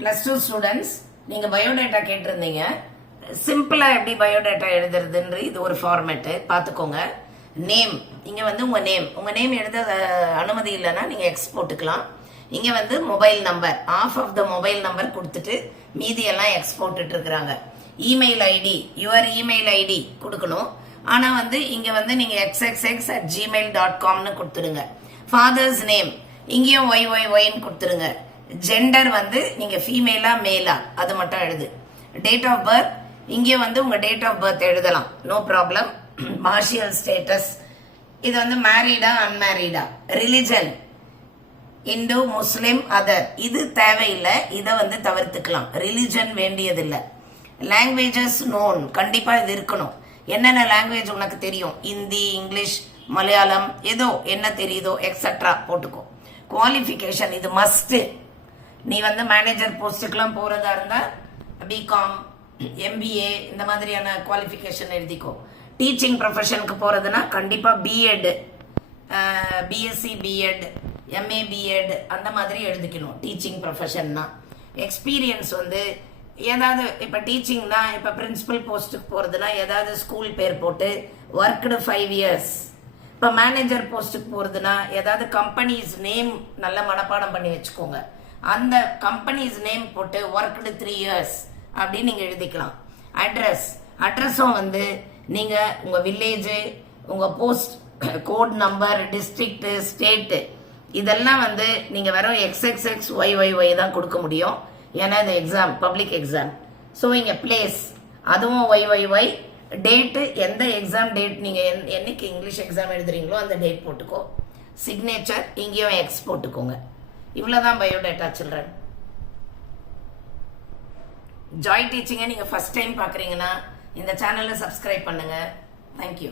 +2 students, நீங்க biodata கேட்டிருந்தீங்க. சிம்பிளா எப்படி பயோடேட்டா எழுதுறதுன்ற இது ஒரு ஃபார்மேட்டு பார்த்துக்கோங்க. நேம், இங்க வந்து உங்க நேம் எழுத அனுமதி இல்லைன்னா நீங்க எக்ஸ் போட்டுக்கலாம். இங்க வந்து mobile number, of of the mobile number கொடுத்துட்டு மீதி எல்லாம் எக்ஸ் போட்டுட்டு இருக்கிறாங்க. Email ID, your email ID கொடுக்கணும். ஆனா வந்து இங்க வந்து நீங்க xxx@gmail.comனு கொடுத்துடுங்க. ஃபாதர்ஸ் நேம் இங்கேயும் YYYன்னு கொடுத்துருங்க. ஜெண்டர் வந்து நீங்க ஃபீமேலா மேலா அது மட்டும் எழுது. டேட் ஆஃப் பர்த் இங்கே வந்து உங்க டேட் ஆஃப் பர்த் எழுதலாம், நோ ப்ராப்ளம். மார்ஷியல் ஸ்டேட்டஸ் இது வந்து மேரீடா அன்மேரீடா. ரிலிஜன் இந்து, முஸ்லிம், அதர் இது தேவையில்லை, இதை வந்து தவிர்த்துக்கலாம். ரிலிஜன் வேண்டியதில்லை. லாங்குவேஜஸ் நோன் கண்டிப்பா இது இருக்கணும். என்னென்ன லாங்குவேஜ் உனக்கு தெரியும், ஹிந்தி, இங்கிலீஷ், மலையாளம், ஏதோ என்ன தெரியுதோ எக்ஸட்ரா போட்டுக்கோ. குவாலிஃபிகேஷன் இது மஸ்ட். நீ வந்து மேனேஜர் போஸ்ட்டுக்கெல்லாம் போறதா இருந்தா பிகாம், MBA இந்த மாதிரியான குவாலிஃபிகேஷன் எழுதிக்கோ. டீச்சிங் ப்ரொஃபஷனுக்கு போறதுன்னா கண்டிப்பா B Ed, BSc B Ed, MA B Ed அந்த மாதிரி எழுதிக்கணும். டீச்சிங் ப்ரொஃபஷன்னா எக்ஸ்பீரியன்ஸ் வந்து ஏதாவது இப்போ டீச்சிங்னா இப்போ பிரின்சிபல் போஸ்ட்டுக்கு போறதுன்னா ஏதாவது ஸ்கூல் பேர் போட்டு ஒர்க்டு 5 இயர்ஸ். இப்போ மேனேஜர் போஸ்ட்டுக்கு போறதுன்னா ஏதாவது கம்பெனிஸ் நேம் நல்ல மனப்பாடம் பண்ணி வச்சுக்கோங்க. அந்த கம்பெனிஸ் நேம் போட்டு ஒர்க்டு 3 இயர்ஸ் அப்படின்னு நீங்க எழுதிக்கலாம். அட்ரஸும் வந்து நீங்க உங்க வில்லேஜ், உங்க post code number, district, state இதெல்லாம் வந்து நீங்க வெறும் XXXYYY தான் கொடுக்க முடியும். ஏன்னா இந்த எக்ஸாம் பப்ளிக் எக்ஸாம். ஸோ இங்க பிளேஸ் அதுவும் YYY. டேட்டு எந்த எக்ஸாம் டேட் நீங்க என்னைக்கு இங்கிலீஷ் எக்ஸாம் எழுதுறீங்களோ அந்த டேட் போட்டுக்கோ. சிக்னேச்சர் இங்கேயும் X போட்டுக்கோங்க. இவ்வளவுதான் பயோடேட்டா சில்ட்ரன். ஜாய் டீச்சிங்கை நீங்க ஃபர்ஸ்ட் டைம் பாக்குறீங்கன்னா இந்த சேனலை சப்ஸ்கிரைப் பண்ணுங்க. தேங்க்யூ.